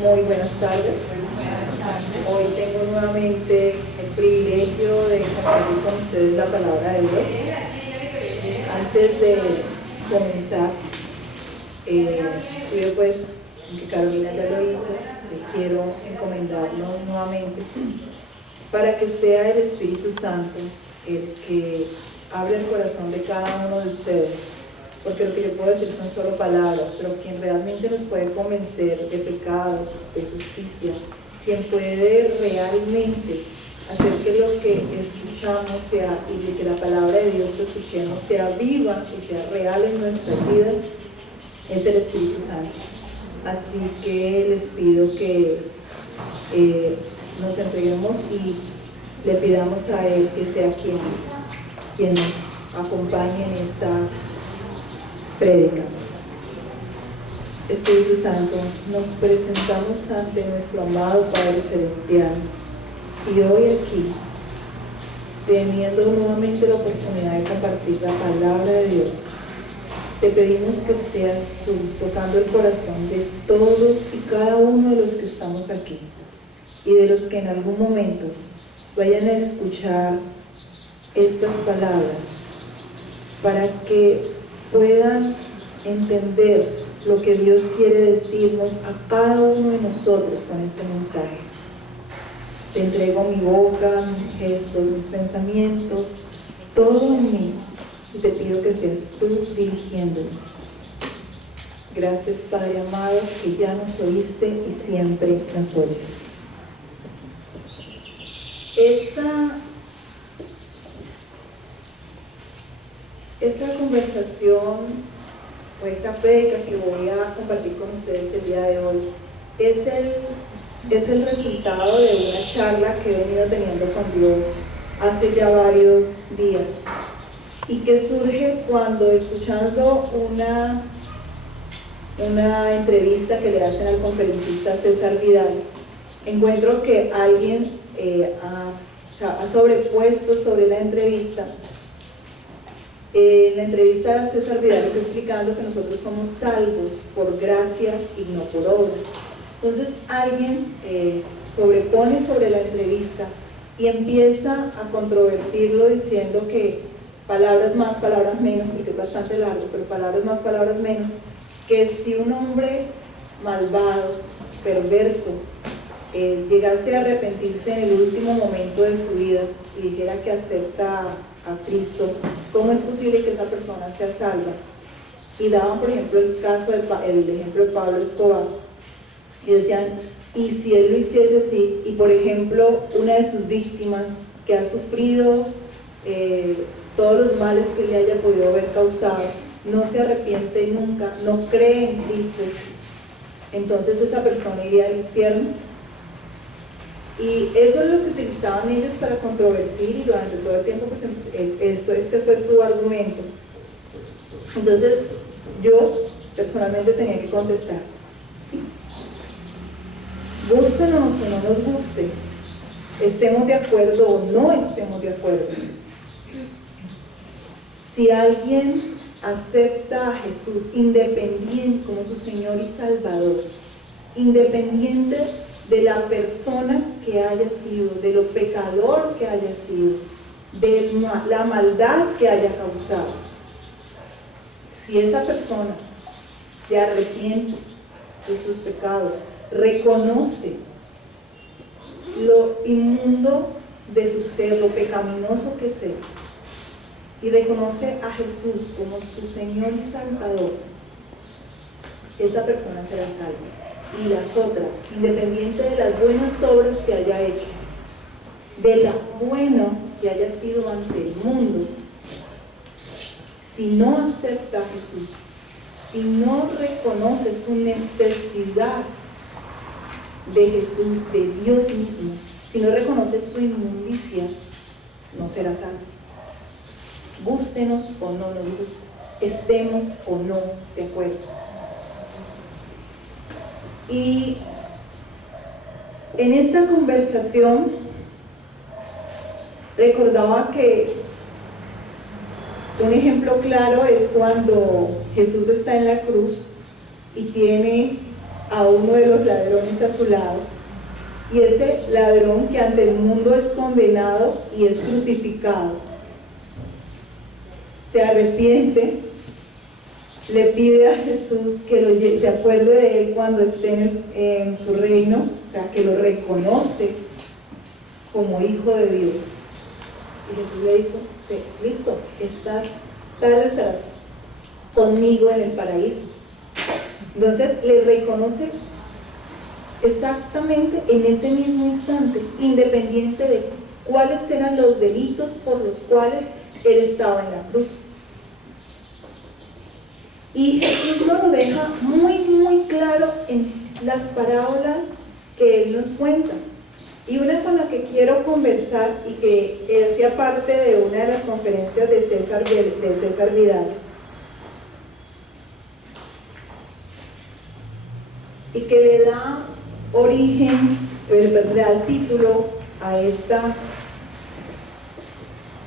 Muy buenas tardes. Hoy tengo nuevamente el privilegio de compartir con ustedes la palabra de Dios. Antes de comenzar, y después, aunque Carolina ya lo hizo, quiero encomendarlo nuevamente para que sea el Espíritu Santo el que hable el corazón de cada uno de ustedes. Porque lo que yo puedo decir son solo palabras, pero quien realmente nos puede convencer de pecado, de justicia, quien puede realmente hacer que lo que escuchamos sea, y que la palabra de Dios que escuchemos sea viva y sea real en nuestras vidas, es el Espíritu Santo. Así que les pido que nos entreguemos y le pidamos a Él que sea quien nos acompañe en esta prédica. Espíritu Santo, nos presentamos ante nuestro amado Padre Celestial y hoy aquí, teniendo nuevamente la oportunidad de compartir la palabra de Dios, te pedimos que seas tú tocando el corazón de todos y cada uno de los que estamos aquí y de los que en algún momento vayan a escuchar estas palabras, para que puedan entender lo que Dios quiere decirnos a cada uno de nosotros con este mensaje. Te entrego mi boca, mis gestos, mis pensamientos, todo en mí, y te pido que seas tú dirigiéndome. Gracias, Padre amado, que ya nos oíste y siempre nos oyes. Esta conversación o esta prédica que voy a compartir con ustedes el día de hoy es el resultado de una charla que he venido teniendo con Dios hace ya varios días y que surge cuando, escuchando una entrevista que le hacen al conferencista César Vidal, encuentro que alguien ha sobrepuesto sobre la entrevista. En la entrevista a César Vidal está explicando que nosotros somos salvos por gracia y no por obras. Entonces alguien sobrepone sobre la entrevista y empieza a controvertirlo diciendo que palabras más, palabras menos, porque es bastante largo, pero palabras más, palabras menos, que si un hombre malvado, perverso, llegase a arrepentirse en el último momento de su vida y dijera que acepta a Cristo, ¿cómo es posible que esa persona sea salva? Y daban, por ejemplo, el ejemplo de Pablo Escobar, y decían, y si él lo hiciese así, y por ejemplo, una de sus víctimas que ha sufrido todos los males que le haya podido haber causado, no se arrepiente nunca, no cree en Cristo, entonces esa persona iría al infierno. Y eso es lo que utilizaban ellos para controvertir, y durante todo el tiempo pues ese fue su argumento. Entonces yo personalmente tenía que contestar, sí, gústenos o no nos guste, estemos de acuerdo o no estemos de acuerdo, si alguien acepta a Jesús independiente como su Señor y Salvador, independiente de la persona que haya sido, de lo pecador que haya sido, de la maldad que haya causado, si esa persona se arrepiente de sus pecados, reconoce lo inmundo de su ser, lo pecaminoso que sea, y reconoce a Jesús como su Señor y Salvador, esa persona será salva. Y las otras, independiente de las buenas obras que haya hecho, de lo bueno que haya sido ante el mundo, si no acepta a Jesús, si no reconoce su necesidad de Jesús, de Dios mismo, si no reconoce su inmundicia, no será salvo. Gústenos o no nos guste, estemos o no de acuerdo. Y en esta conversación recordaba que un ejemplo claro es cuando Jesús está en la cruz y tiene a uno de los ladrones a su lado, y ese ladrón que ante el mundo es condenado y es crucificado, se arrepiente, le pide a Jesús que se acuerde de él cuando esté en su reino, o sea, que lo reconoce como hijo de Dios. Y Jesús le dice: sí, listo, estas tardes estarás conmigo en el paraíso. Entonces le reconoce exactamente en ese mismo instante, independiente de cuáles eran los delitos por los cuales él estaba en la cruz. Y Jesús nos lo deja muy, muy claro en las parábolas que él nos cuenta. Y una con la que quiero conversar y que hacía parte de una de las conferencias de César Vidal, y que le da origen, le da el título a esta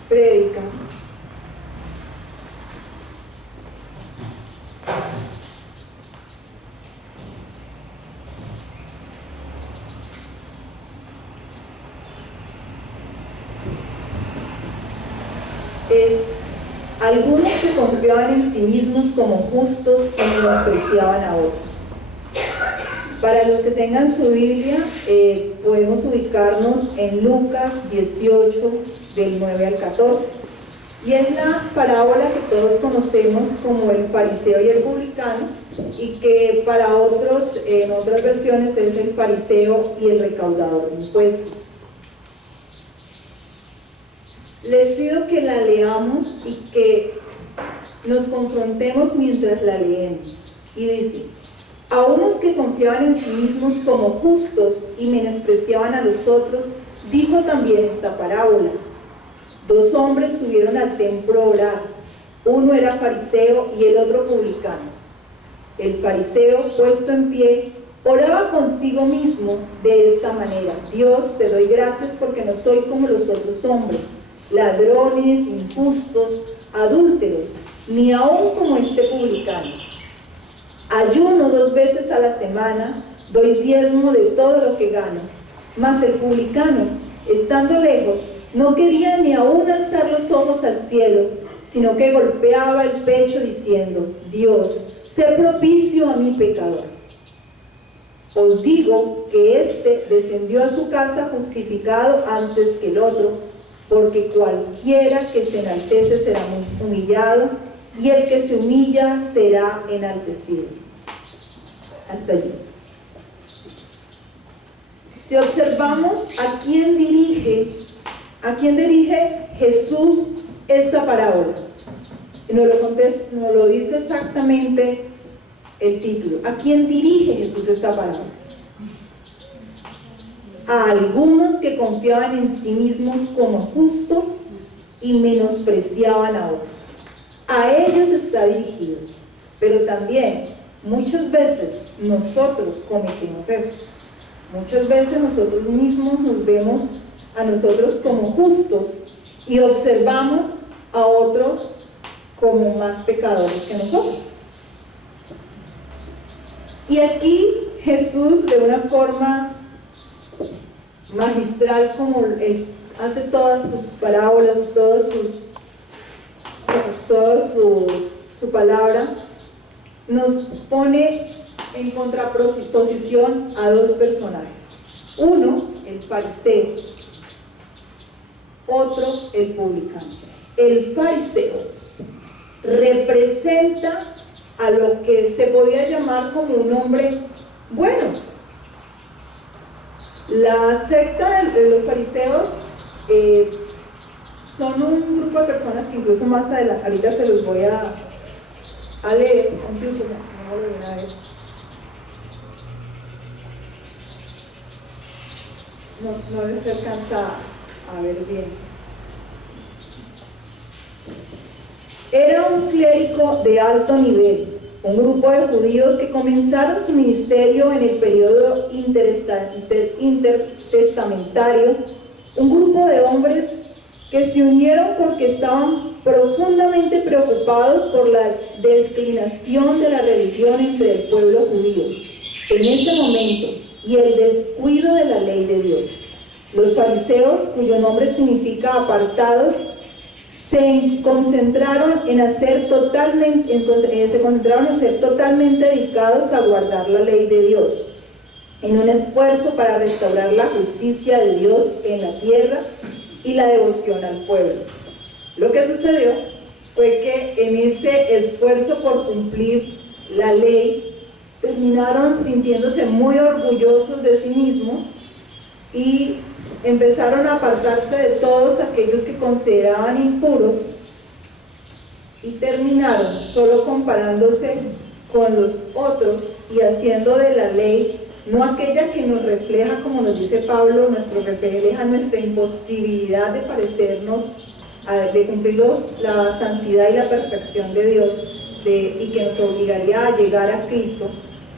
prédica, es: algunos que confiaban en sí mismos como justos y menospreciaban a otros. Para los que tengan su Biblia, podemos ubicarnos en Lucas 18, del 9 al 14. Y es la parábola que todos conocemos como el fariseo y el publicano, y que para otros, en otras versiones, es el fariseo y el recaudador de impuestos. Les pido que la leamos y que nos confrontemos mientras la leemos. Y dice: a unos que confiaban en sí mismos como justos y menospreciaban a los otros, dijo también esta parábola. Dos hombres subieron al templo a orar. Uno era fariseo y el otro publicano. El fariseo, puesto en pie, oraba consigo mismo de esta manera: Dios, te doy gracias porque no soy como los otros hombres, ladrones, injustos, adúlteros, ni aún como este publicano. Ayuno 2 veces a la semana, doy diezmo de todo lo que gano. Mas el publicano, estando lejos, no quería ni aún alzar los ojos al cielo, sino que golpeaba el pecho diciendo: Dios, sé propicio a mi pecador. Os digo que éste descendió a su casa justificado antes que el otro, porque cualquiera que se enaltece será humillado, y el que se humilla será enaltecido. Hasta allí. Si observamos a quién dirige Jesús esta parábola, nos lo dice exactamente el título. ¿A quién dirige Jesús esta parábola? A algunos que confiaban en sí mismos como justos y menospreciaban a otros. A ellos está dirigido. Pero también muchas veces nosotros cometemos eso. Muchas veces nosotros mismos nos vemos a nosotros como justos y observamos a otros como más pecadores que nosotros. Y aquí Jesús, de una forma magistral, como él hace todas sus parábolas, su palabra, nos pone en contraposición a dos personajes. Uno, el fariseo; otro, el publicano. El fariseo representa a lo que se podía llamar como un hombre bueno. La secta de los fariseos son un grupo de personas que incluso más adelante, ahorita se los voy a leer, incluso no lo una vez. No se alcanza a ver bien. Era un clérigo de alto nivel, un grupo de judíos que comenzaron su ministerio en el periodo intertestamentario, un grupo de hombres que se unieron porque estaban profundamente preocupados por la declinación de la religión entre el pueblo judío. en ese momento y el descuido de la ley de Dios. Los fariseos, cuyo nombre significa apartados, se concentraron en ser totalmente dedicados a guardar la ley de Dios, en un esfuerzo para restaurar la justicia de Dios en la tierra y la devoción al pueblo. Lo que sucedió fue que en ese esfuerzo por cumplir la ley, terminaron sintiéndose muy orgullosos de sí mismos y empezaron a apartarse de todos aquellos que consideraban impuros y terminaron solo comparándose con los otros y haciendo de la ley no aquella que nos refleja, como nos dice Pablo, refleja nuestra imposibilidad de parecernos, de cumplir la santidad y la perfección de Dios y que nos obligaría a llegar a Cristo,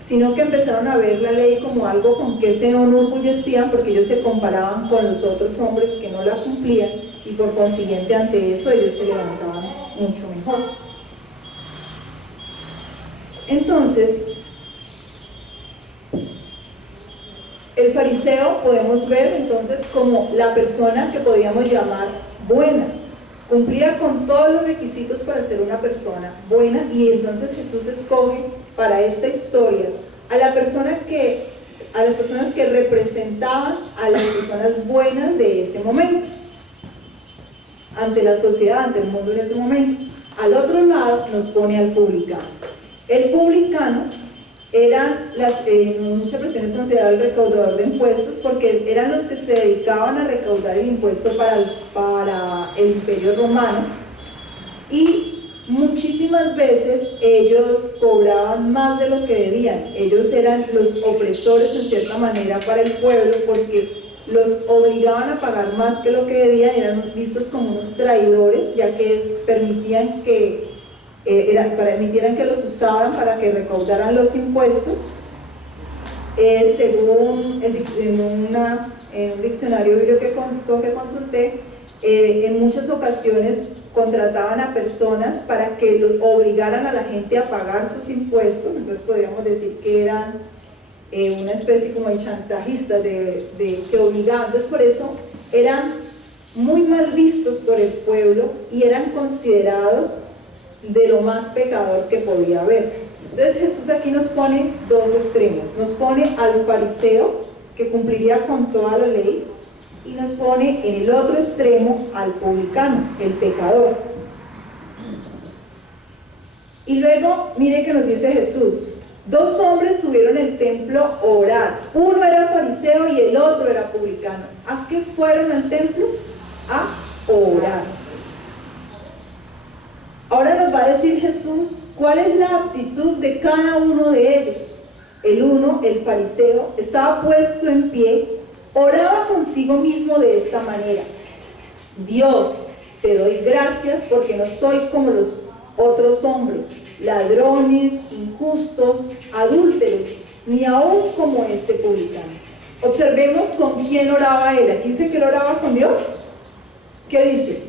sino que empezaron a ver la ley como algo con que se enorgullecían porque ellos se comparaban con los otros hombres que no la cumplían y por consiguiente ante eso ellos se levantaban mucho mejor. Entonces, el fariseo podemos ver entonces como la persona que podríamos llamar buena, cumplía con todos los requisitos para ser una persona buena, y entonces Jesús escoge para esta historia a las personas que representaban a las personas buenas de ese momento, ante la sociedad, ante el mundo en ese momento. Al otro lado nos pone al publicano. El publicano en muchas versiones considerado el recaudador de impuestos, porque eran los que se dedicaban a recaudar el impuesto para el Imperio Romano, y muchísimas veces ellos cobraban más de lo que debían. Ellos eran los opresores en cierta manera para el pueblo, porque los obligaban a pagar más que lo que debían, eran vistos como unos traidores, ya que permitieran que los usaban para que recaudaran los impuestos. Según en un diccionario bíblico que consulté, en muchas ocasiones contrataban a personas para que obligaran a la gente a pagar sus impuestos. Entonces podríamos decir que eran una especie como de chantajistas que obligaban. Entonces por eso eran muy mal vistos por el pueblo y eran considerados de lo más pecador que podía haber. Entonces Jesús aquí nos pone dos extremos, nos pone al fariseo que cumpliría con toda la ley, y nos pone en el otro extremo al publicano, el pecador. Y luego mire que nos dice Jesús: dos hombres subieron al templo a orar, uno era fariseo y el otro era publicano. ¿A qué fueron al templo? A orar. Ahora nos va a decir Jesús cuál es la actitud de cada uno de ellos. El uno, el fariseo, estaba puesto en pie, oraba consigo mismo de esta manera: Dios, te doy gracias porque no soy como los otros hombres, ladrones, injustos, adúlteros, ni aún como este publicano. Observemos con quién oraba él. Aquí dice que él oraba con Dios. ¿Qué dice?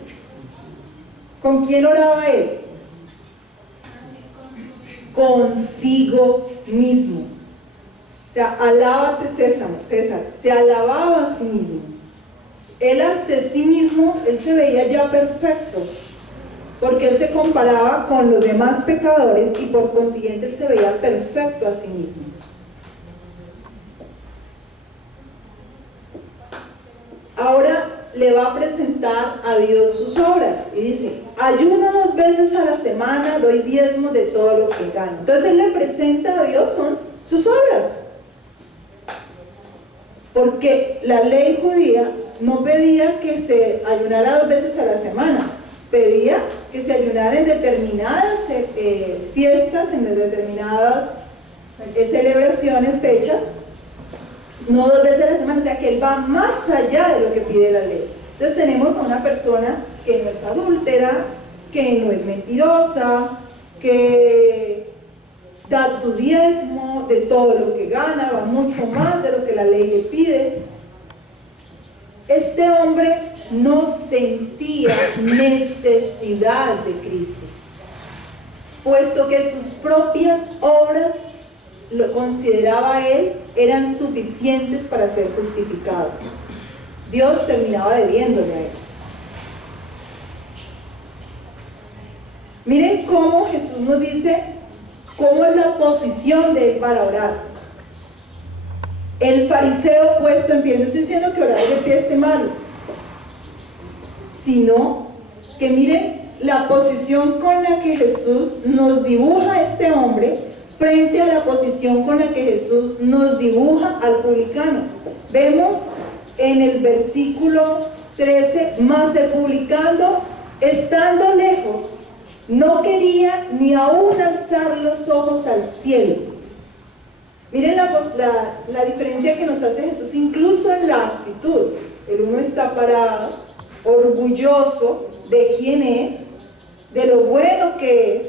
¿Con quién oraba él? Consigo mismo. O sea, alábate César, se alababa a sí mismo. Él ante sí mismo, él se veía ya perfecto, porque él se comparaba con los demás pecadores y por consiguiente él se veía perfecto a sí mismo. Ahora le va a presentar a Dios sus obras y dice: ayuno 2 veces a la semana, doy diezmo de todo lo que gano. Entonces él le presenta a Dios son sus obras, porque la ley judía no pedía que se ayunara 2 veces a la semana, pedía que se ayunara en determinadas fiestas, en determinadas celebraciones, fechas, no 2 veces a la semana. O sea que él va más allá de lo que pide la ley. Entonces tenemos a una persona que no es adúltera, que no es mentirosa, que da su diezmo de todo lo que gana, va mucho más de lo que la ley le pide. Este hombre no sentía necesidad de Cristo, puesto que sus propias obras lo consideraba él eran suficientes para ser justificado. Dios terminaba debiéndole a ellos. Miren cómo Jesús nos dice cómo es la posición de él para orar. El fariseo puesto en pie, no estoy diciendo que orar de pie esté malo, sino que miren la posición con la que Jesús nos dibuja a este hombre frente a la posición con la que Jesús nos dibuja al publicano. Vemos en el versículo 13, mas el publicano, estando lejos, no quería ni aún alzar los ojos al cielo. Miren la diferencia que nos hace Jesús, incluso en la actitud. El uno está parado, orgulloso de quién es, de lo bueno que es,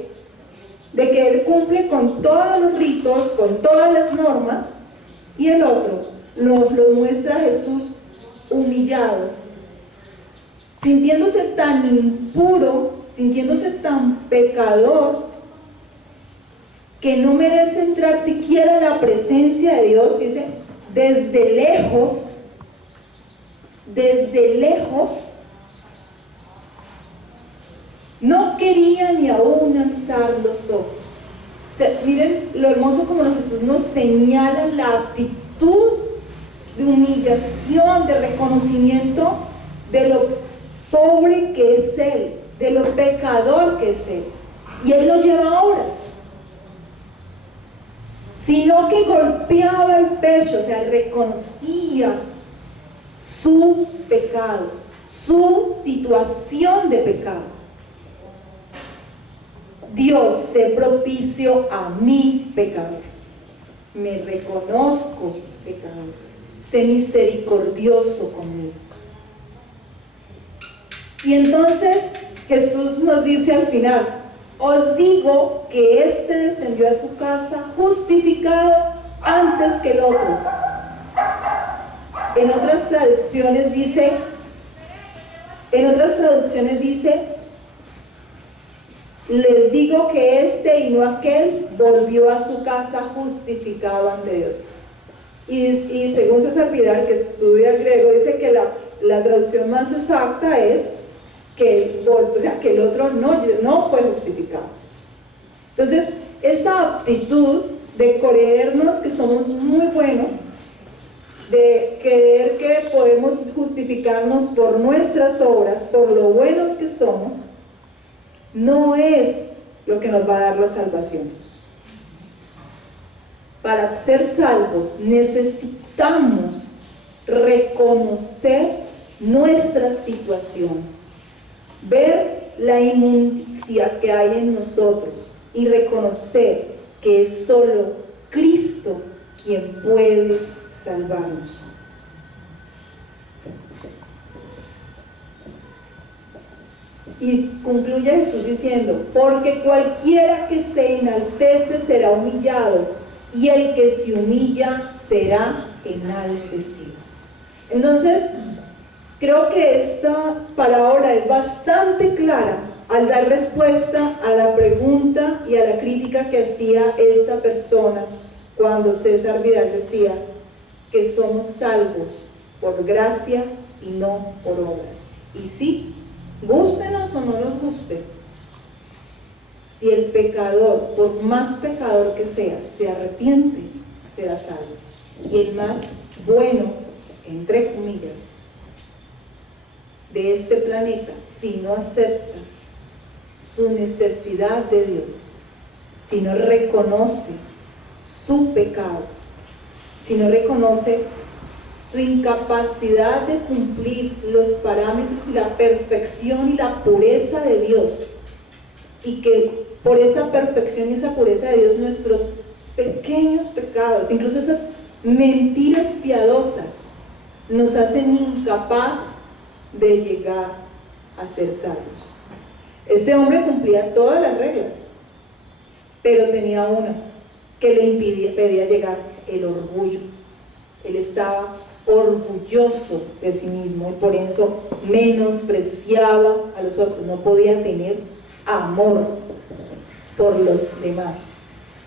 de que él cumple con todos los ritos, con todas las normas, y el otro lo muestra a Jesús humillado, sintiéndose tan impuro, sintiéndose tan pecador, que no merece entrar siquiera en la presencia de Dios. Dice, desde lejos, no quería ni aún alzar los ojos. O sea, miren lo hermoso como Jesús nos señala la actitud de humillación, de reconocimiento de lo pobre que es él, de lo pecador que es él. Y él lo lleva a obras, sino que golpeaba el pecho, o sea, reconocía su pecado, su situación de pecado. Dios, sé propicio a mi pecado. Me reconozco pecador. Sé misericordioso conmigo. Y entonces Jesús nos dice al final, os digo que éste descendió a su casa justificado antes que el otro. En otras traducciones dice, les digo que este y no aquel volvió a su casa justificado ante Dios. Y según César Vidal, que estudia el griego, dice que la traducción más exacta es que el otro no fue justificado. Entonces, esa aptitud de creernos que somos muy buenos, de creer que podemos justificarnos por nuestras obras, por lo buenos que somos, no es lo que nos va a dar la salvación. Para ser salvos necesitamos reconocer nuestra situación, ver la inmundicia que hay en nosotros y reconocer que es solo Cristo quien puede salvarnos. Y concluye Jesús diciendo, porque cualquiera que se enaltece será humillado, y el que se humilla será enaltecido. Entonces, creo que esta parábola es bastante clara al dar respuesta a la pregunta y a la crítica que hacía esta persona cuando César Vidal decía que somos salvos por gracia y no por obras. Y sí, gústenos o no nos guste, si el pecador, por más pecador que sea, se arrepiente, será salvo. Y el más bueno, entre comillas, de este planeta, si no acepta su necesidad de Dios, si no reconoce su pecado, si no reconoce su incapacidad de cumplir los parámetros y la perfección y la pureza de Dios, y que por esa perfección y esa pureza de Dios nuestros pequeños pecados, incluso esas mentiras piadosas, nos hacen incapaz de llegar a ser salvos. Este hombre cumplía todas las reglas, pero tenía una que le impedía llegar: el orgullo. Él estaba orgulloso de sí mismo y por eso menospreciaba a los otros, no podía tener amor por los demás.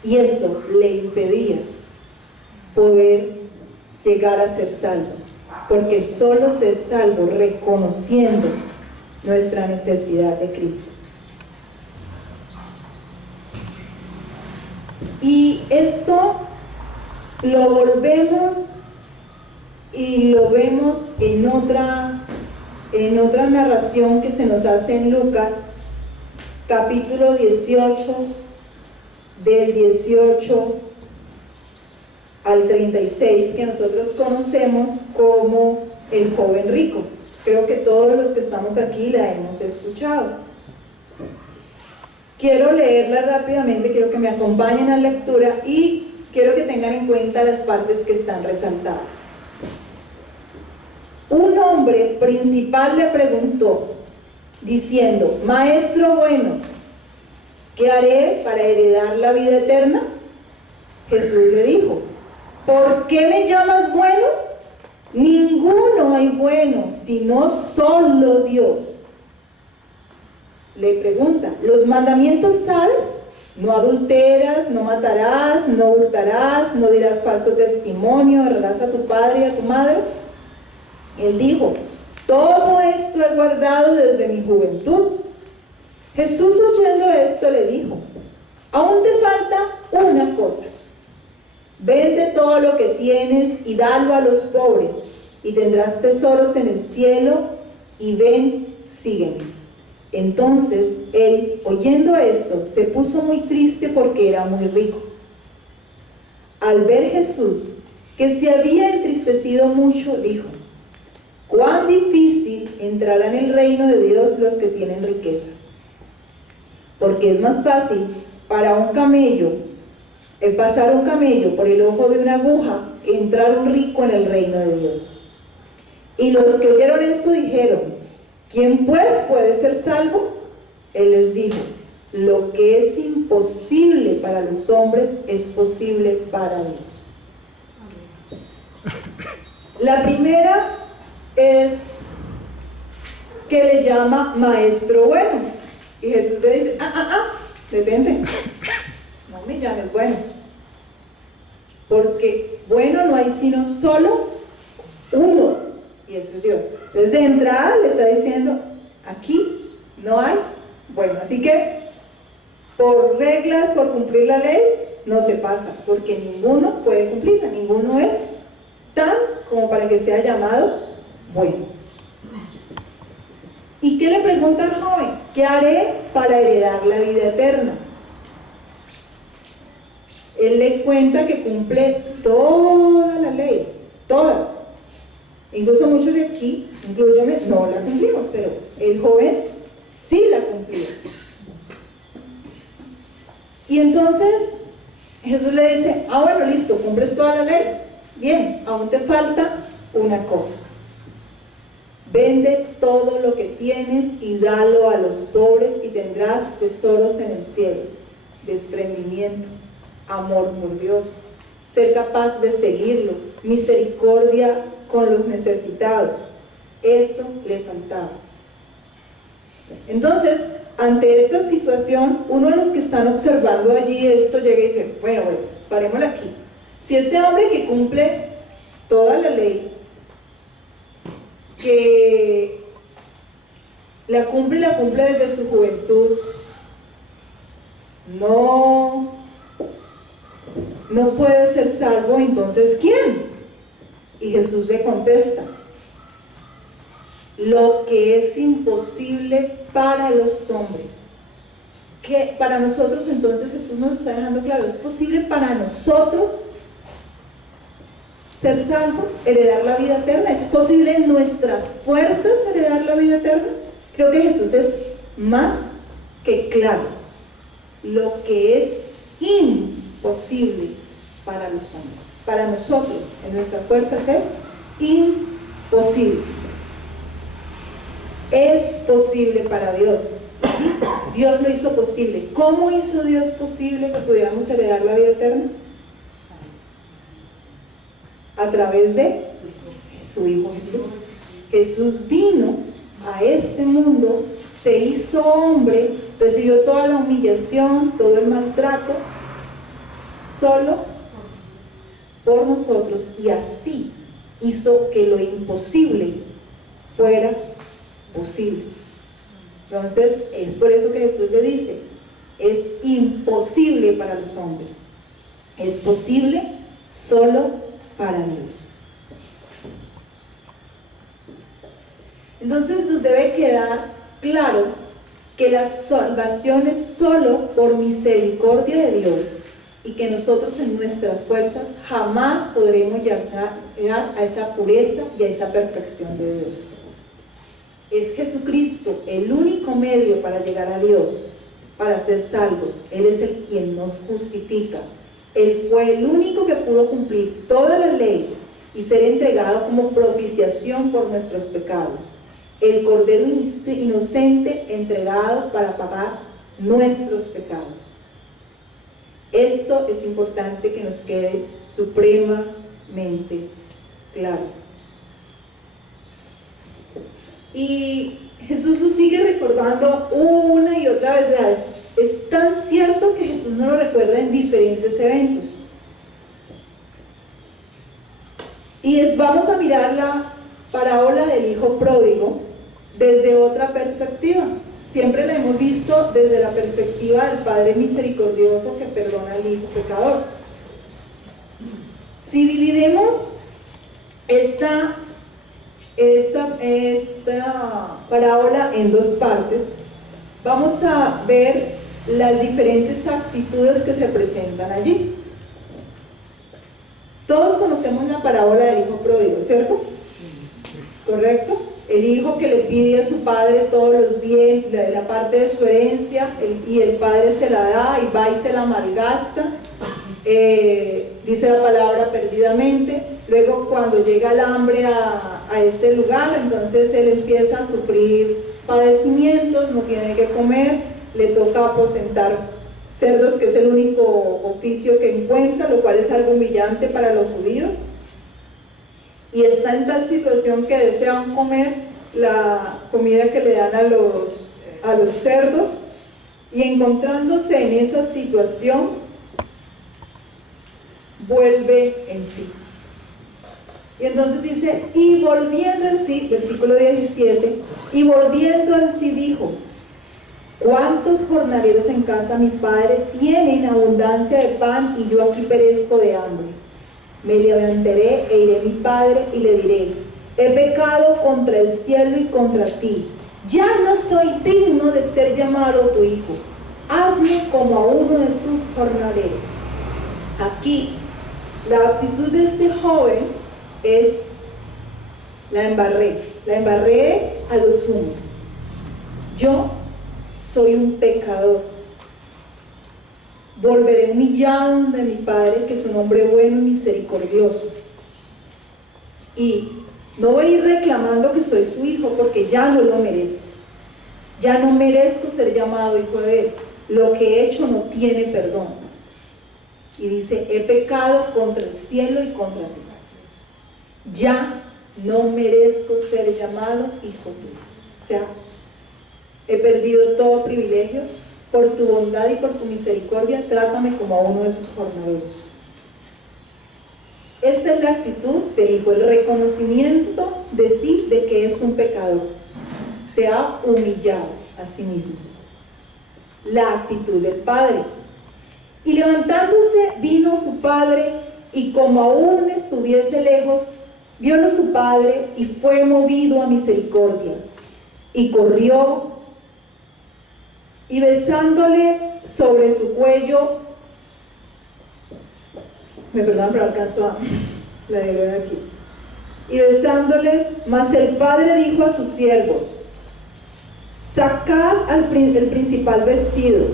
Y eso le impedía poder llegar a ser salvo, porque solo se es salvo reconociendo nuestra necesidad de Cristo. Y esto lo volvemos y lo vemos en otra narración que se nos hace en Lucas, capítulo 18, del 18 al 36, que nosotros conocemos como el joven rico. Creo que todos los que estamos aquí la hemos escuchado. Quiero leerla rápidamente, quiero que me acompañen a la lectura y quiero que tengan en cuenta las partes que están resaltadas. Un hombre principal le preguntó, diciendo: Maestro bueno, ¿qué haré para heredar la vida eterna? Jesús le dijo: ¿por qué me llamas bueno? Ninguno hay bueno, sino solo Dios. Le pregunta: ¿los mandamientos sabes? No adulteras, no matarás, no hurtarás, no dirás falso testimonio, honrarás a tu padre y a tu madre. Él dijo: todo esto he guardado desde mi juventud. Jesús, oyendo esto, le dijo: aún te falta una cosa. Vende todo lo que tienes y dalo a los pobres, y tendrás tesoros en el cielo, y ven, sígueme. Entonces él, oyendo esto, se puso muy triste porque era muy rico. Al ver Jesús que se había entristecido mucho, dijo: cuán difícil entrarán en el reino de Dios los que tienen riquezas. Porque es más fácil para un camello pasar un camello por el ojo de una aguja que entrar un rico en el reino de Dios. Y los que oyeron esto dijeron: ¿quién pues puede ser salvo? Él les dijo: lo que es imposible para los hombres es posible para Dios. La primera es que le llama maestro bueno, y Jesús le dice: detente, no me llames bueno, porque bueno no hay sino solo uno, y ese es Dios. Entonces de entrada le está diciendo: aquí no hay bueno, así que por reglas, por cumplir la ley, no se pasa, porque ninguno puede cumplirla, ninguno es tan como para que sea llamado bueno. ¿Y qué le pregunta al joven? ¿Qué haré para heredar la vida eterna? Él le cuenta que cumple toda la ley, toda. Incluso muchos de aquí, incluyéndome, no la cumplimos, pero el joven sí la cumplió. Y entonces Jesús le dice: bueno, listo, cumples toda la ley. Bien, aún te falta una cosa. Vende todo lo que tienes y dalo a los pobres y tendrás tesoros en el cielo. Desprendimiento, amor por Dios, ser capaz de seguirlo, misericordia con los necesitados. Eso le faltaba. Entonces, ante esta situación, uno de los que están observando allí esto llega y dice: bueno, parémoslo aquí. Si este hombre que cumple toda la ley, que la cumple desde su juventud, no puede ser salvo, entonces ¿quién? Y Jesús le contesta: lo que es imposible para los hombres. Que para nosotros, entonces Jesús nos está dejando claro, es posible para nosotros ser salvos, heredar la vida eterna. ¿Es posible en nuestras fuerzas heredar la vida eterna? Creo que Jesús es más que claro. Lo que es imposible para los hombres, para nosotros, en nuestras fuerzas, es imposible. Es posible para Dios. Dios lo hizo posible. ¿Cómo hizo Dios posible que pudiéramos heredar la vida eterna? A través de su Hijo Jesús. Jesús vino a este mundo, se hizo hombre, recibió toda la humillación, todo el maltrato, solo por nosotros y así hizo que lo imposible fuera posible. Entonces, es por eso que Jesús le dice, es imposible para los hombres, es posible solo para Dios. Entonces nos debe quedar claro que la salvación es solo por misericordia de Dios y que nosotros en nuestras fuerzas jamás podremos llegar a esa pureza y a esa perfección de Dios. Es Jesucristo el único medio para llegar a Dios, para ser salvos. Él es el quien nos justifica. Él fue el único que pudo cumplir toda la ley y ser entregado como propiciación por nuestros pecados. El Cordero inocente entregado para pagar nuestros pecados. Esto es importante que nos quede supremamente claro. Y Jesús lo sigue recordando una y otra vez. Es tan cierto que Jesús nos lo recuerda en diferentes eventos. Y vamos a mirar la parábola del hijo pródigo desde otra perspectiva. Siempre la hemos visto desde la perspectiva del Padre misericordioso que perdona al hijo pecador. Si dividimos esta parábola en dos partes, vamos a ver las diferentes actitudes que se presentan allí. Todos conocemos la parábola del hijo pródigo, ¿cierto? ¿Correcto? El hijo que le pide a su padre todos los bienes, la parte de su herencia, y el padre se la da y va y se la malgasta, dice la palabra perdidamente. Luego cuando llega el hambre a ese lugar, entonces él empieza a sufrir padecimientos, no tiene que comer, le toca aposentar cerdos, que es el único oficio que encuentra, lo cual es algo humillante para los judíos. Y está en tal situación que desean comer la comida que le dan a los cerdos, y encontrándose en esa situación, vuelve en sí. Y entonces dice, y volviendo en sí, versículo 17, y volviendo en sí dijo, ¿cuántos jornaleros en casa mi padre tienen abundancia de pan y yo aquí perezco de hambre? Me levantaré e iré a mi padre y le diré, he pecado contra el cielo y contra ti, ya no soy digno de ser llamado tu hijo, hazme como a uno de tus jornaleros. Aquí la actitud de este joven es, la embarré a lo sumo, yo soy un pecador, volveré humillado de mi padre, que es un hombre bueno y misericordioso, y no voy a ir reclamando que soy su hijo, porque ya no lo merezco, ya no merezco ser llamado hijo de él, lo que he hecho no tiene perdón. Y dice, he pecado contra el cielo y contra ti, ya no merezco ser llamado hijo tuyo. O sea, he perdido todo privilegio. Por tu bondad y por tu misericordia, trátame como a uno de tus jornaleros. Esa es la actitud del hijo, el reconocimiento de sí, de que es un pecador. Se ha humillado a sí mismo. La actitud del padre. Y levantándose vino su padre, y como aún estuviese lejos, viólo su padre, y fue movido a misericordia. Y corrió, y besándole sobre su cuello, me perdonan pero alcanzo a la de ver aquí, y besándoles, mas el padre dijo a sus siervos, sacad el principal vestido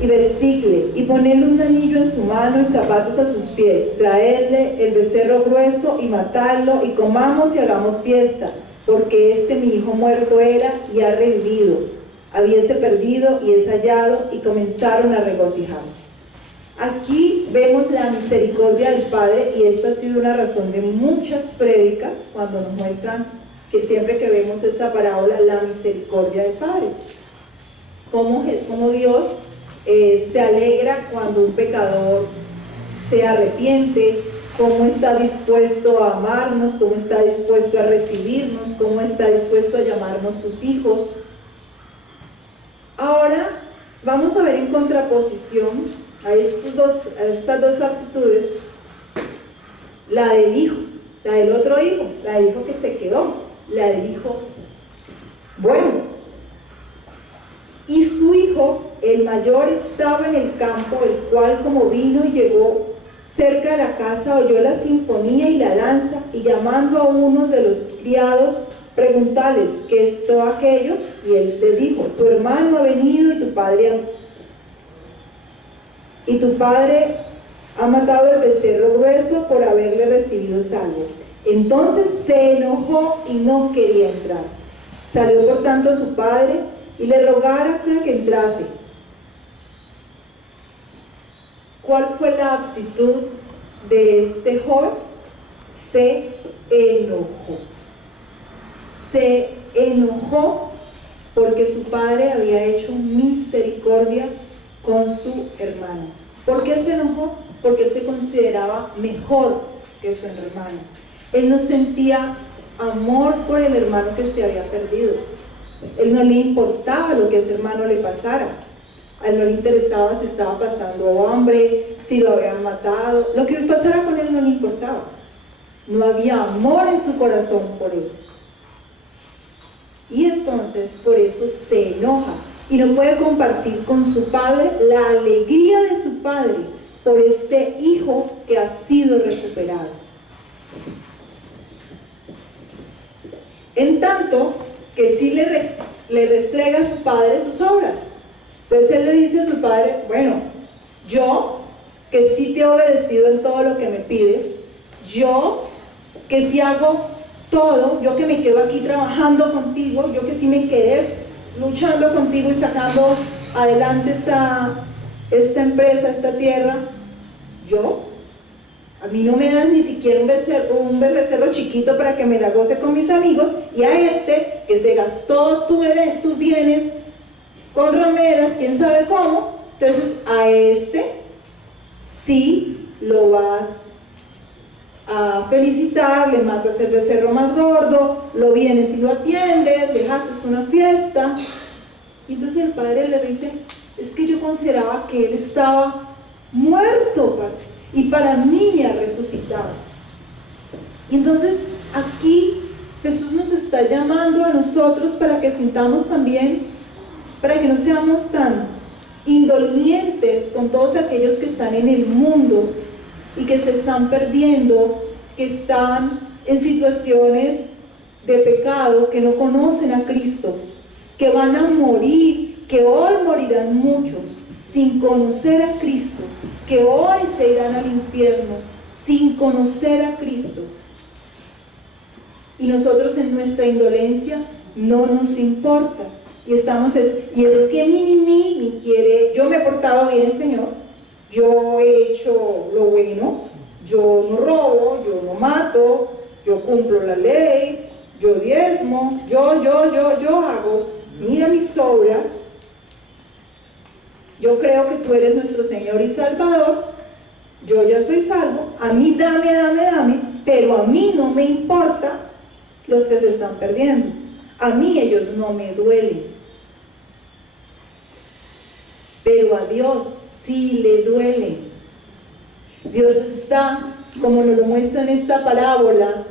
y vestidle, y ponedle un anillo en su mano y zapatos a sus pies, traedle el becerro grueso y matadlo, y comamos y hagamos fiesta, porque este mi hijo muerto era y ha revivido, habiese perdido y es hallado, y comenzaron a regocijarse. Aquí vemos la misericordia del Padre, y esta ha sido una razón de muchas prédicas cuando nos muestran que siempre que vemos esta parábola, la misericordia del Padre, cómo Dios se alegra cuando un pecador se arrepiente, cómo está dispuesto a amarnos, cómo está dispuesto a recibirnos, cómo está dispuesto a llamarnos sus hijos. Ahora vamos a ver en contraposición a estas dos actitudes, la del hijo, la del otro hijo, la del hijo que se quedó, la del hijo bueno. Y su hijo, el mayor, estaba en el campo, el cual, como vino y llegó cerca de la casa, oyó la sinfonía y la danza, y llamando a unos de los criados, preguntales qué es todo aquello, y él le dijo: tu hermano ha venido y tu padre ha matado el becerro grueso por haberle recibido salvo. Entonces se enojó y no quería entrar. Salió por tanto su padre y le rogara que entrase. ¿Cuál fue la actitud de este joven? Se enojó. Se enojó porque su padre había hecho misericordia con su hermano. ¿Por qué se enojó? Porque él se consideraba mejor que su hermano. Él no sentía amor por el hermano que se había perdido. Él no le importaba lo que a ese hermano le pasara. A él no le interesaba si estaba pasando hambre, si lo habían matado. Lo que pasara con él no le importaba. No había amor en su corazón por él. Y entonces por eso se enoja y no puede compartir con su padre la alegría de su padre por este hijo que ha sido recuperado. En tanto que sí le restrega a su padre sus obras. Entonces él le dice a su padre: bueno, yo que sí te he obedecido en todo lo que me pides, yo que sí hago todo, yo que me quedo aquí trabajando contigo, yo que sí me quedé luchando contigo y sacando adelante esta empresa, esta tierra, a mí no me dan ni siquiera un becerro chiquito para que me la goce con mis amigos, y a este que se gastó tus bienes con rameras, quién sabe cómo, entonces a este sí lo vas a felicitar, le matas el becerro más gordo, lo vienes y lo atiendes, le haces una fiesta. Y entonces el padre le dice: es que yo consideraba que él estaba muerto y para mí ha resucitado. Y entonces aquí Jesús nos está llamando a nosotros para que sintamos también, para que no seamos tan indolentes con todos aquellos que están en el mundo y que se están perdiendo, que están en situaciones de pecado, que no conocen a Cristo, que van a morir, que hoy morirán muchos sin conocer a Cristo, que hoy se irán al infierno sin conocer a Cristo. Y nosotros en nuestra indolencia no nos importa, y es que mi quiere, yo me he portado bien, Señor, yo he hecho lo bueno, yo no robo, yo no mato, yo cumplo la ley, yo diezmo, yo hago, mira mis obras, yo creo que tú eres nuestro Señor y Salvador, yo ya soy salvo, a mí dame, pero a mí no me importa los que se están perdiendo, a mí ellos no me duelen, pero a Dios sí le duele. Dios está, como nos lo muestra en esta parábola,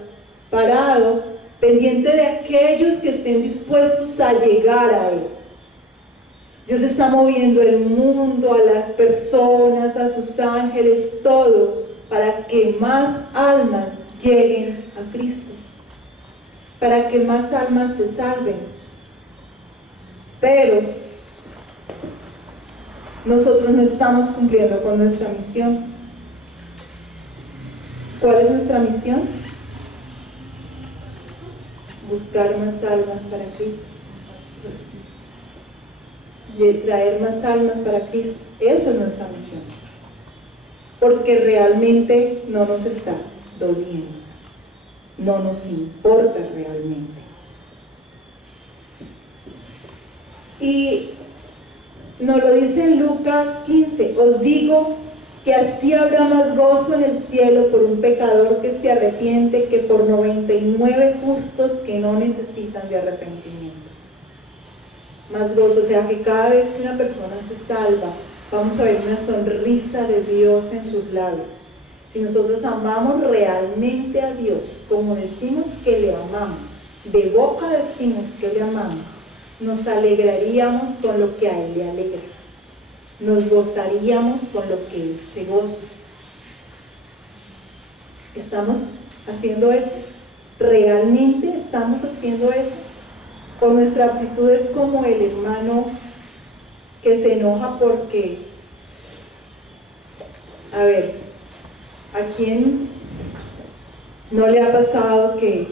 parado, pendiente de aquellos que estén dispuestos a llegar a Él. Dios está moviendo el mundo, a las personas, a sus ángeles, todo, para que más almas lleguen a Cristo, para que más almas se salven. Pero nosotros no estamos cumpliendo con nuestra misión. ¿Cuál es nuestra misión? Buscar más almas para Cristo, traer más almas para Cristo. Esa es nuestra misión, porque realmente no nos está doliendo, no nos importa realmente. Y nos lo dice en Lucas 15: os digo que así habrá más gozo en el cielo por un pecador que se arrepiente que por 99 justos que no necesitan de arrepentimiento. Más gozo, o sea que cada vez que una persona se salva, vamos a ver una sonrisa de Dios en sus labios. Si nosotros amamos realmente a Dios, como decimos que le amamos, de boca decimos que le amamos, nos alegraríamos con lo que a Él le alegra. Nos gozaríamos con lo que Él se goza. ¿Estamos haciendo eso? ¿Realmente estamos haciendo eso? ¿O nuestra actitud es como el hermano que se enoja porque, a ver, ¿a quién no le ha pasado que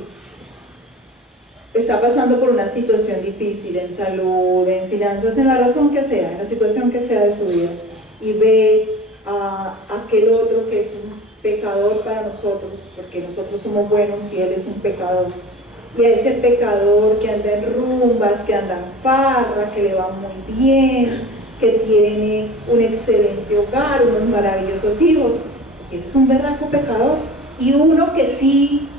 está pasando por una situación difícil en salud, en finanzas, en la razón que sea, en la situación que sea de su vida, y ve a aquel otro que es un pecador para nosotros, porque nosotros somos buenos y él es un pecador, y a ese pecador que anda en rumbas, que anda en farra, que le va muy bien, que tiene un excelente hogar, unos maravillosos hijos, y ese es un berraco pecador, y uno que sí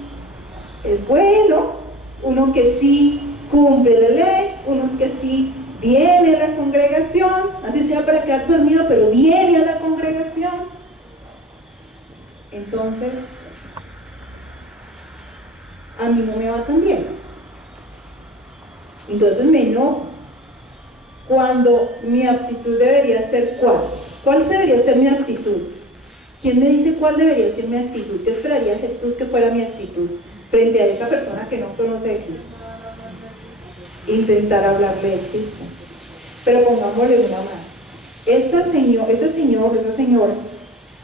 es bueno, uno que sí cumple la ley, unos que sí viene a la congregación, así sea para quedarse dormido, pero viene a la congregación. Entonces, a mí no me va tan bien. Entonces me enojo. Cuando mi actitud debería ser ¿cuál? ¿Cuál debería ser mi actitud? ¿Quién me dice cuál debería ser mi actitud? ¿Qué esperaría Jesús que fuera mi actitud frente a esa persona que no conoce de Cristo? Intentar hablarle de Cristo. Pero pongámosle una más. Ese señor, esa señora,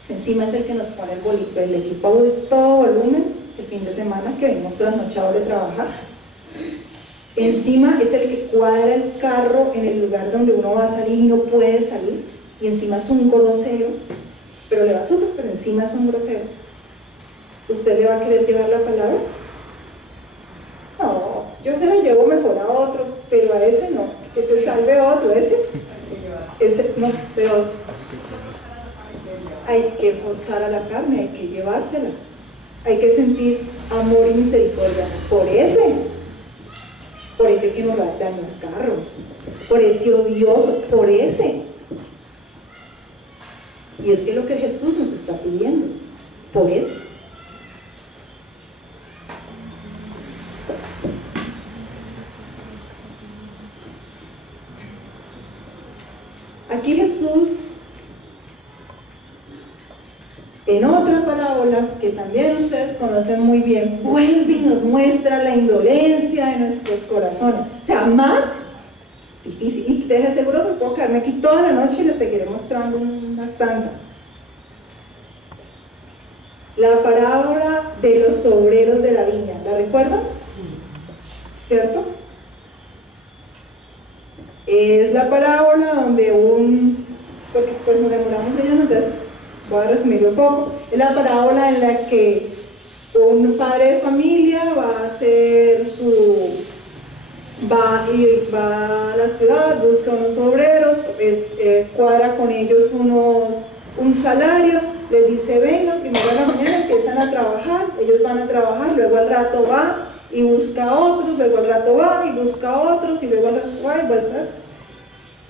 encima es el que nos pone el equipo a todo volumen el fin de semana que venimos trasnochados de trabajar. Encima es el que cuadra el carro en el lugar donde uno va a salir y no puede salir. Y encima es un grosero, pero le va súper, pero encima es un grosero. ¿Usted le va a querer llevar la palabra? No, yo se la llevo mejor a otro, pero a ese no, que se salve otro, ese no, pero hay que forzar a la carne, hay que llevársela, hay que sentir amor y misericordia por ese que nos dañó el carro, por ese odioso, por ese. Y es que lo que Jesús nos está pidiendo, por ese. Aquí Jesús, en otra parábola que también ustedes conocen muy bien, vuelve y nos muestra la indolencia de nuestros corazones. O sea, más difícil. Y te aseguro que puedo quedarme aquí toda la noche y les seguiré mostrando unas tantas. La parábola de los obreros de la viña, ¿la recuerdan? ¿Cierto? Es la parábola donde porque pues nos demoramos de ellos, entonces voy a resumirlo un poco. Es la parábola en la que un padre de familia va a la ciudad, busca unos obreros, cuadra con ellos un salario, les dice vengan, primero a la mañana empiezan a trabajar, ellos van a trabajar, luego al rato va y busca a otros, luego al rato va y busca a otros, y luego al rato va y vuelve.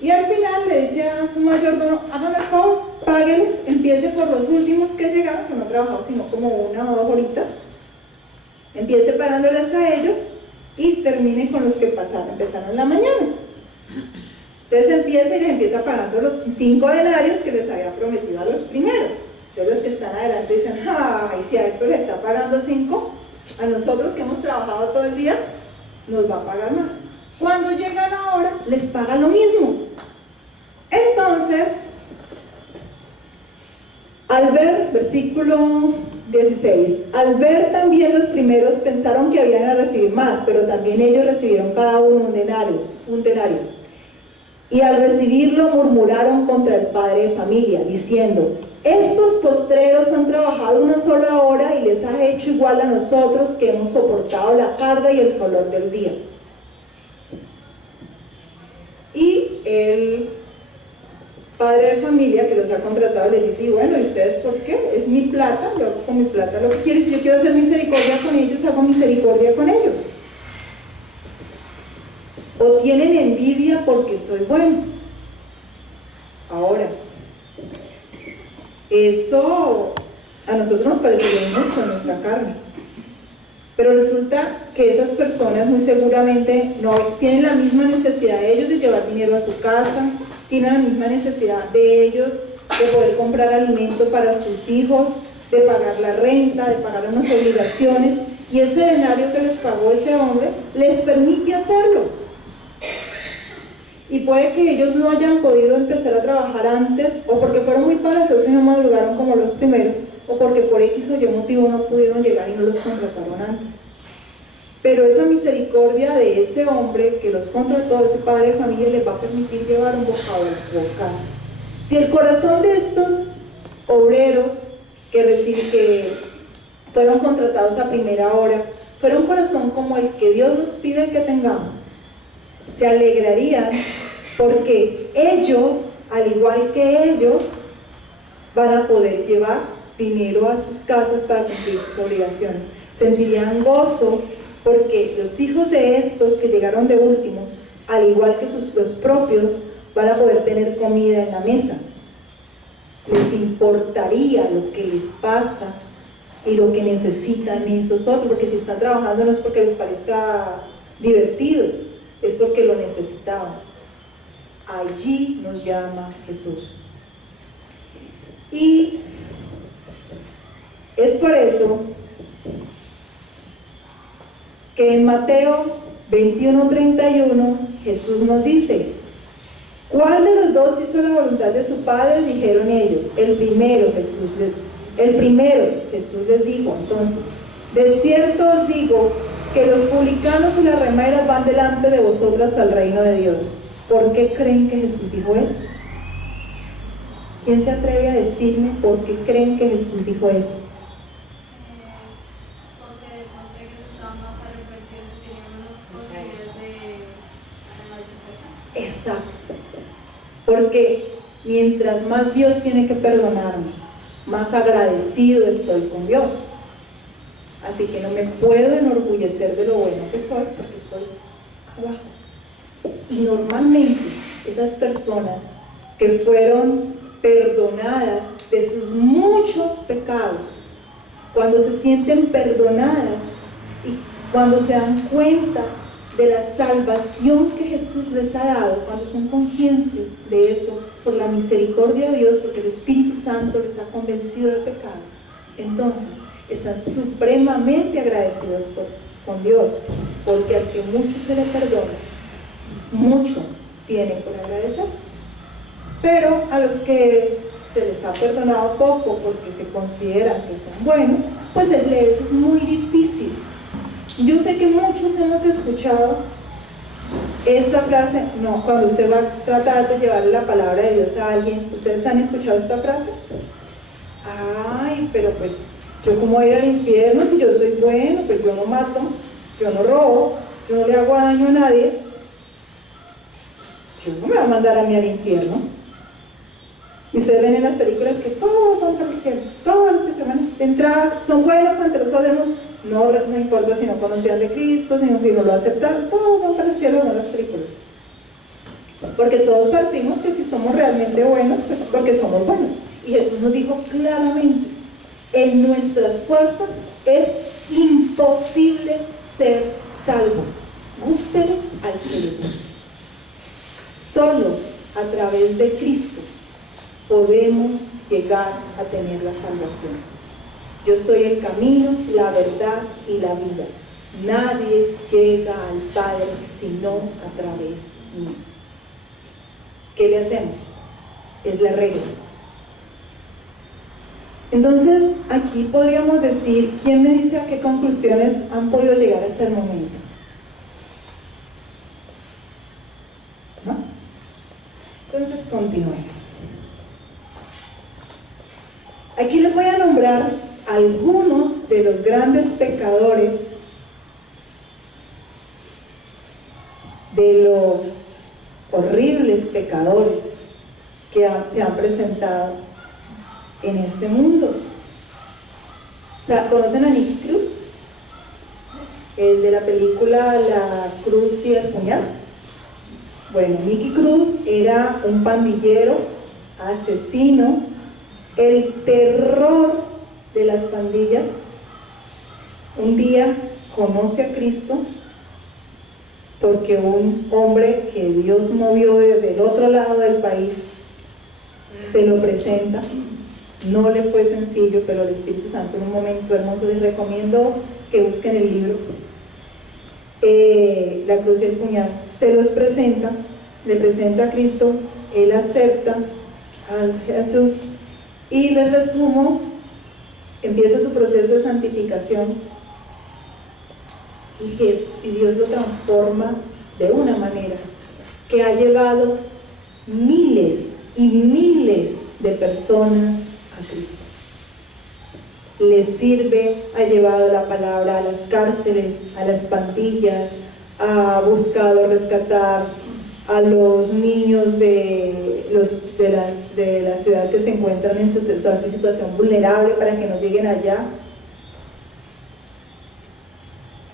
Y al final le dice a su mayordomo, hágame el favor, págueles, empiece por los últimos que llegaron, que no han trabajado sino como 1 o 2 horitas, empiece pagándoles a ellos y termine con los que empezaron en la mañana. Entonces empieza y les empieza pagando los 5 denarios que les había prometido a los primeros. Entonces los que están adelante dicen, ay, si a esto le está pagando 5, a nosotros que hemos trabajado todo el día, nos va a pagar más. Cuando llegan ahora, les paga lo mismo. Entonces, al ver, versículo 16, al ver también los primeros pensaron que habían a recibir más, pero también ellos recibieron cada uno un denario. Y al recibirlo murmuraron contra el padre de familia, diciendo, estos postreros han trabajado 1 sola hora y les ha hecho igual a nosotros que hemos soportado la carga y el calor del día. Y él padre de familia que los ha contratado les dice, y bueno, ¿y ustedes por qué? Es mi plata, yo hago con mi plata lo que quiero. Si yo quiero hacer misericordia con ellos, hago misericordia con ellos. O tienen envidia porque soy bueno. Ahora, eso a nosotros nos parecería injusto en nuestra carne, pero resulta que esas personas muy seguramente no tienen la misma necesidad de ellos de llevar dinero a su casa, tienen la misma necesidad de ellos de poder comprar alimento para sus hijos, de pagar la renta, de pagar unas obligaciones, y ese denario que les pagó ese hombre les permite hacerlo. Y puede que ellos no hayan podido empezar a trabajar antes, o porque fueron muy perezosos y no madrugaron como los primeros, o porque por X o Y motivo no pudieron llegar y no los contrataron antes. Pero esa misericordia de ese hombre que los contrató, ese padre de familia, les va a permitir llevar un bocado por casa. Si el corazón de estos obreros que fueron contratados a primera hora fuera un corazón como el que Dios nos pide que tengamos, se alegrarían porque ellos, al igual que ellos, van a poder llevar dinero a sus casas para cumplir sus obligaciones. Sentirían gozo porque los hijos de estos que llegaron de últimos, al igual que los propios, van a poder tener comida en la mesa. Les importaría lo que les pasa y lo que necesitan esos otros, porque si están trabajando no es porque les parezca divertido, es porque lo necesitaban. Allí nos llama Jesús. Y es por eso que en Mateo 21:31 Jesús nos dice, ¿cuál de los dos hizo la voluntad de su Padre? Dijeron ellos, el primero, Jesús les dijo, entonces, de cierto os digo que los publicanos y las rameras van delante de vosotras al reino de Dios. ¿Por qué creen que Jesús dijo eso? ¿Quién se atreve a decirme por qué creen que Jesús dijo eso? Porque ellos estaban más arrepentidos y tenían unos posibilidades de maldición. Exacto. Porque mientras más Dios tiene que perdonarme, más agradecido estoy con Dios. Así que no me puedo enorgullecer de lo bueno que soy porque estoy abajo. Y normalmente esas personas que fueron perdonadas de sus muchos pecados, cuando se sienten perdonadas y cuando se dan cuenta de la salvación que Jesús les ha dado, cuando son conscientes de eso por la misericordia de Dios, porque el Espíritu Santo les ha convencido de pecado, entonces están supremamente agradecidos con Dios, porque al que mucho se le perdona, mucho tiene por agradecer. Pero a los que se les ha perdonado poco porque se consideran que son buenos, pues les es muy difícil. Yo sé que muchos hemos escuchado esta frase, no, cuando usted va a tratar de llevarle la palabra de Dios a alguien, ¿ustedes han escuchado esta frase? Ay, pero pues yo cómo voy a ir al infierno si yo soy bueno, pues yo no mato, yo no robo, yo no le hago daño a nadie, Dios no me va a mandar a mí al infierno. Y ustedes ven en las películas que todos van para el cielo, todos los que se van de entrada son buenos ante los ojos de Dios, no importa si no conocían de Cristo, si no lo aceptaron, todos van para el cielo, no las películas. Porque todos partimos que si somos realmente buenos, pues porque somos buenos. Y Jesús nos dijo claramente, en nuestras fuerzas es imposible ser salvo, gústele al que le guste. Solo a través de Cristo podemos llegar a tener la salvación. Yo soy el camino, la verdad y la vida. Nadie llega al Padre sino a través mío. ¿Qué le hacemos? Es la regla. Entonces, aquí podríamos decir, ¿quién me dice a qué conclusiones han podido llegar hasta el momento? ¿No? Entonces, continuemos. Aquí les voy a nombrar algunos de los grandes pecadores, de los horribles pecadores se han presentado en este mundo. O sea, ¿conocen a Nicky Cruz? El de la película La Cruz y el Puñal. Bueno, Nicky Cruz era un pandillero, asesino, el terror de las pandillas. Un día conoce a Cristo porque un hombre que Dios movió desde el otro lado del país se lo presenta. No le fue sencillo, pero el Espíritu Santo en un momento hermoso. Les recomiendo que busquen el libro La Cruz y el Puñal. Se los presenta, le presenta a Cristo, él acepta a Jesús y les resumo, empieza su proceso de santificación y Dios lo transforma de una manera que ha llevado miles y miles de personas a Cristo. Les sirve, ha llevado la palabra a las cárceles, a las pandillas, ha buscado rescatar a los niños de la ciudad que se encuentran en su situación vulnerable para que no lleguen allá.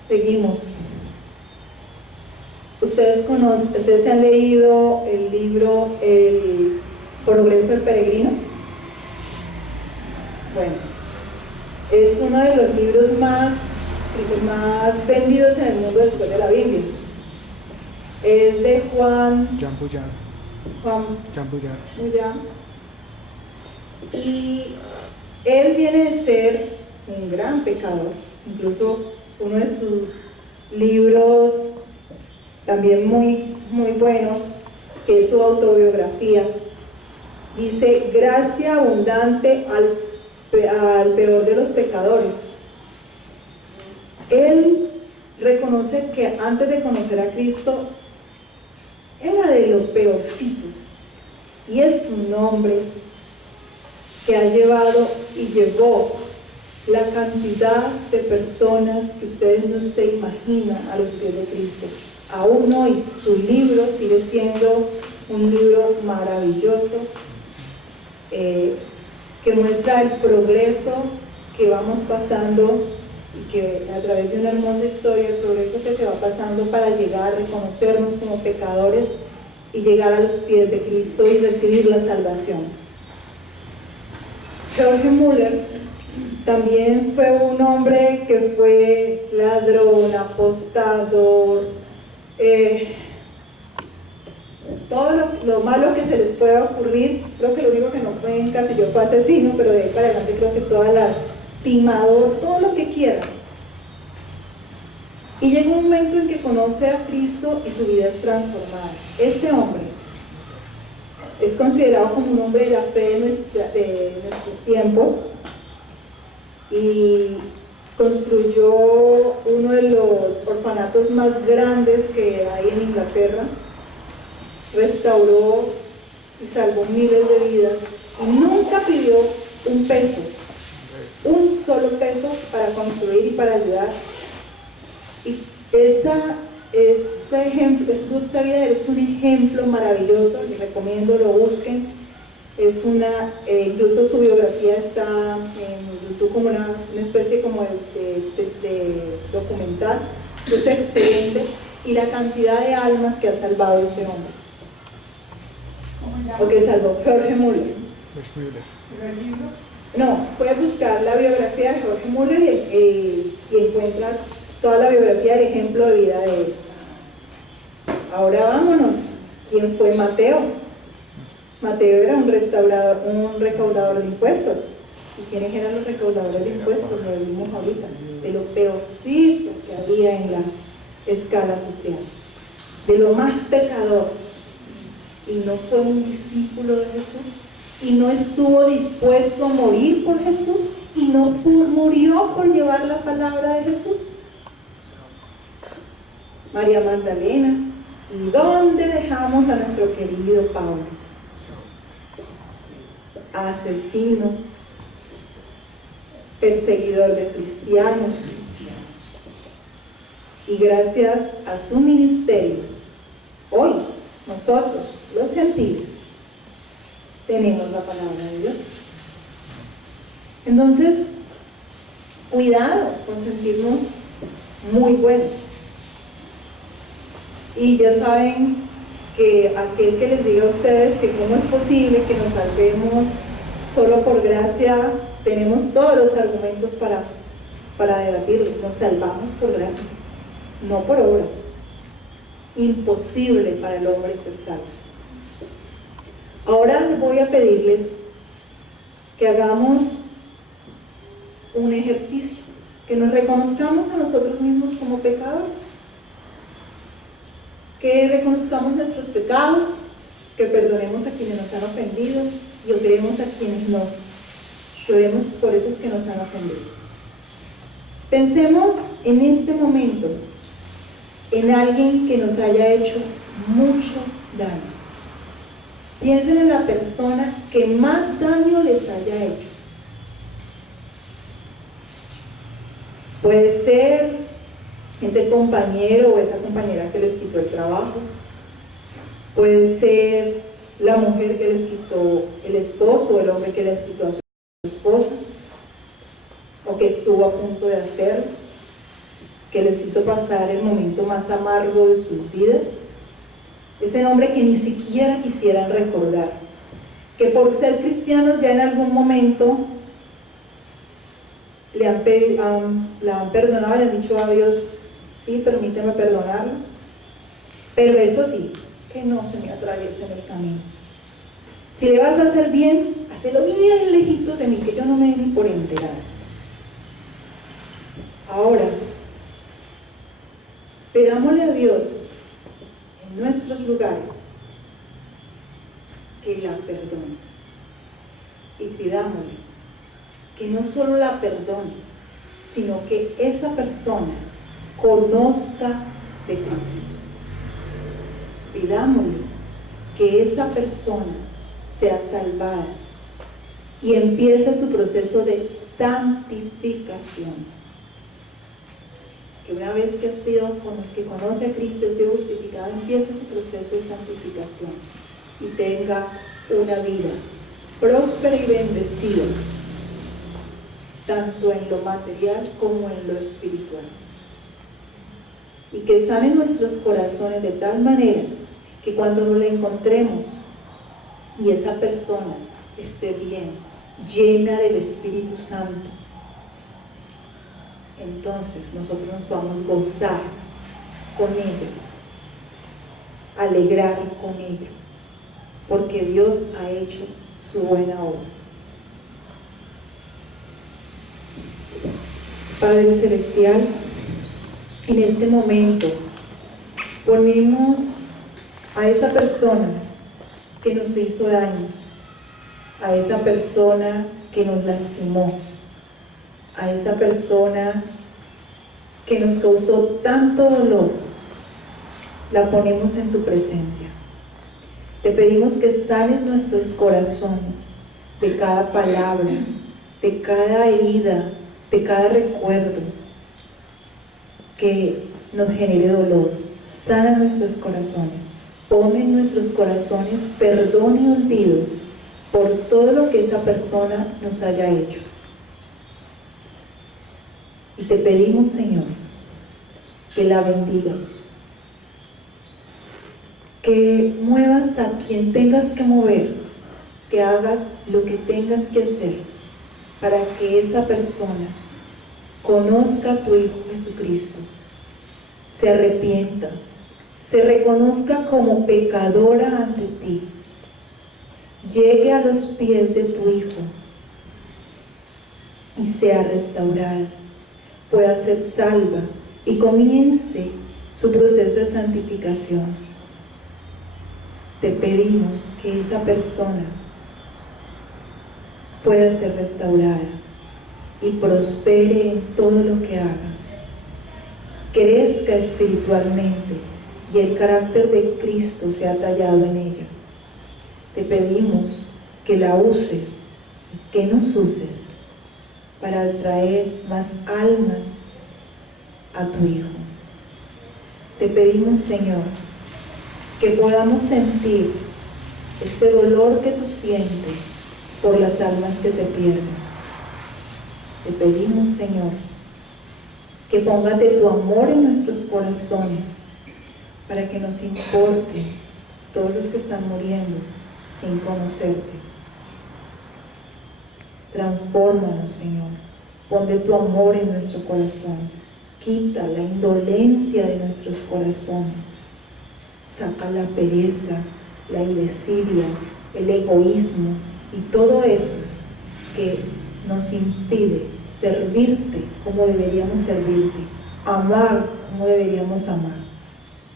Seguimos. Ustedes han leído el libro El Progreso del Peregrino. Bueno, es uno de los libros más vendidos en el mundo después de la Biblia. Es de Juan Bunyan. Y él viene de ser un gran pecador. Incluso uno de sus libros también muy buenos, que es su autobiografía, dice: gracia abundante al peor de los pecadores. Él reconoce que antes de conocer a Cristo era de lo peorcito, y es un hombre que ha llevado y llevó la cantidad de personas que ustedes no se imaginan a los pies de Cristo. Aún hoy su libro sigue siendo un libro maravilloso, que muestra el progreso que vamos pasando, y que a través de una hermosa historia, el progreso que se va pasando para llegar a reconocernos como pecadores y llegar a los pies de Cristo y recibir la salvación. George Muller también fue un hombre que fue ladrón, apostador, todo lo malo que se les pueda ocurrir. Creo que lo único que no fue encasilló fue asesino, pero de ahí para adelante creo que todas las timador, todo lo que quiera. Y llega un momento en que conoce a Cristo y su vida es transformada. Ese hombre es considerado como un hombre de la fe de nuestros tiempos, y construyó uno de los orfanatos más grandes que hay en Inglaterra, restauró y salvó miles de vidas, y nunca pidió un peso, un solo peso, para construir y para ayudar. Y ese ejemplo, su vida es un ejemplo maravilloso. Les recomiendo lo busquen. Incluso su biografía está en YouTube como una especie como de documental. Es excelente, y la cantidad de almas que ha salvado ese hombre, o que salvó George Muller. No, puedes buscar la biografía de George Muller y encuentras toda la biografía del ejemplo de vida de él. Ahora vámonos. ¿Quién fue Mateo? Mateo era un recaudador de impuestos. ¿Y quiénes eran los recaudadores de impuestos? Lo vimos ahorita, de lo peorcito que había en la escala social, de lo más pecador. Y no fue un discípulo de Jesús, y no estuvo dispuesto a morir por Jesús, y no murió por llevar la palabra de Jesús. María Magdalena. ¿Y dónde dejamos a nuestro querido Pablo? Asesino, perseguidor de cristianos. Y gracias a su ministerio, hoy nosotros, los gentiles, tenemos la palabra de Dios. Entonces, cuidado con sentirnos muy buenos. Y ya saben que aquel que les diga a ustedes que cómo es posible que nos salvemos solo por gracia, tenemos todos los argumentos para debatirlo. Nos salvamos por gracia, no por obras. Imposible para el hombre ser salvo. Ahora voy a pedirles que hagamos un ejercicio, que nos reconozcamos a nosotros mismos como pecadores, que reconozcamos nuestros pecados, que perdonemos a quienes nos han ofendido y oremos a quienes oremos por esos que nos han ofendido. Pensemos en este momento en alguien que nos haya hecho mucho daño. Piensen en la persona que más daño les haya hecho. Puede ser ese compañero o esa compañera que les quitó el trabajo. Puede ser la mujer que les quitó el esposo o el hombre que les quitó a su esposa, o que estuvo a punto de hacerlo, que les hizo pasar el momento más amargo de sus vidas. Ese nombre que ni siquiera quisieran recordar, que por ser cristianos ya en algún momento la han perdonado, le han dicho a Dios, sí, permíteme perdonarlo, pero eso sí, que no se me atraviese en el camino. Si le vas a hacer bien, hacelo bien lejito de mí, que yo no me dé ni por enterar. Ahora, pidámosle a Dios en nuestros lugares que la perdone, y pidámosle que no solo la perdone, sino que esa persona conozca de Cristo. Pidámosle que esa persona sea salvada y empiece su proceso de santificación. Que una vez que conoce a Cristo, ha sido justificado, empiece su proceso de santificación y tenga una vida próspera y bendecida, tanto en lo material como en lo espiritual. Y que sane nuestros corazones de tal manera que cuando nos la encontremos y esa persona esté bien, llena del Espíritu Santo, entonces nosotros nos vamos a gozar con ella, alegrar con ella, porque Dios ha hecho su buena obra. Padre Celestial, en este momento ponemos a esa persona que nos hizo daño, a esa persona que nos lastimó, a esa persona que nos causó tanto dolor, la ponemos en tu presencia. Te pedimos que sanes nuestros corazones de cada palabra, de cada herida, de cada recuerdo que nos genere dolor. Sana nuestros corazones, pon en nuestros corazones perdón y olvido por todo lo que esa persona nos haya hecho. Y te pedimos, Señor, que la bendigas, que muevas a quien tengas que mover, que hagas lo que tengas que hacer para que esa persona conozca a tu Hijo Jesucristo, se arrepienta, se reconozca como pecadora ante ti, llegue a los pies de tu Hijo y sea restaurada, pueda ser salva y comience su proceso de santificación. Te pedimos que esa persona pueda ser restaurada y prospere en todo lo que haga, crezca espiritualmente y el carácter de Cristo sea tallado en ella. Te pedimos que la uses y que nos uses para atraer más almas a tu Hijo. Te pedimos, Señor, que podamos sentir ese dolor que tú sientes por las almas que se pierden. Te pedimos, Señor, que pongas de tu amor en nuestros corazones para que nos importe todos los que están muriendo sin conocerte. Transfórmanos, Señor. Pon de tu amor en nuestro corazón. Quita la indolencia de nuestros corazones. Saca la pereza, la indesidia, el egoísmo y todo eso que nos impide servirte como deberíamos servirte, amar como deberíamos amar.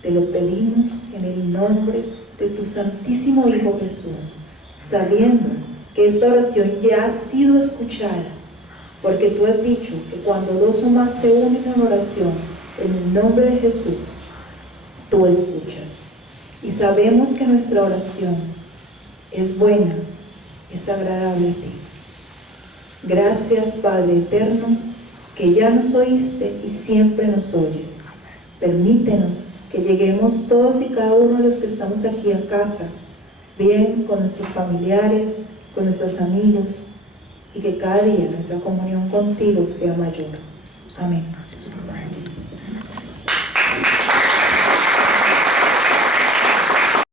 Te lo pedimos en el nombre de tu Santísimo Hijo Jesús, sabiendo que esta oración ya ha sido escuchada, porque tú has dicho que cuando dos o más se unen en oración, en el nombre de Jesús, tú escuchas. Y sabemos que nuestra oración es buena, es agradable a ti. Gracias, Padre eterno, que ya nos oíste y siempre nos oyes. Permítenos que lleguemos todos y cada uno de los que estamos aquí a casa, bien con nuestros familiares, con nuestros amigos, y que cada día nuestra comunión contigo sea mayor. Amén.